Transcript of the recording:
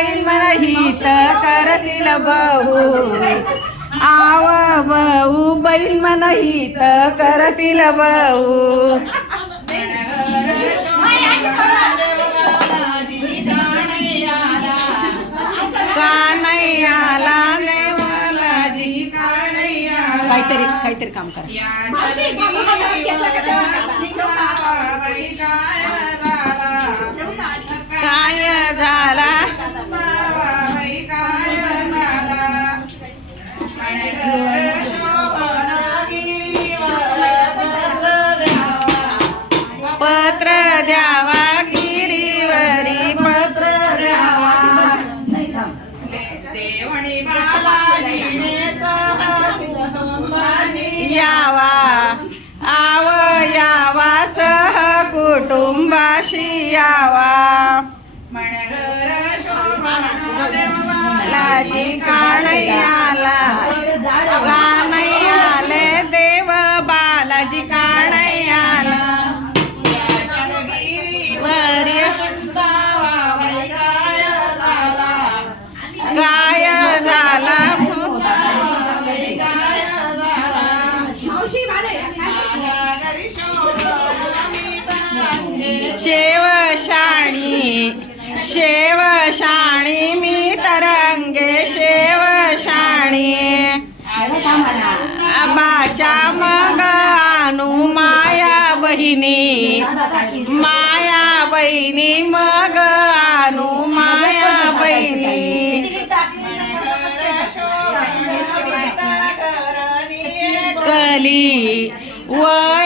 बैल मला हित करतील बहु आव बहु बैल मन हित करतील बहु कानैयाला देवलाजी कानैयाला काहीतरी काम करा काय झाला पत्र द्यावा गिरीवरी पत्र द्यावा देवणी यावा आव यावा सह कुटुंबाशी यावा लाजी कानैयाला कानैयाले देव बालाजी कानैयाला काय झाला शेवशाणी मी तरंगे शेवशाणी बाच्या मग आणू माया बहिणी मग आणू माया बहिणी कली व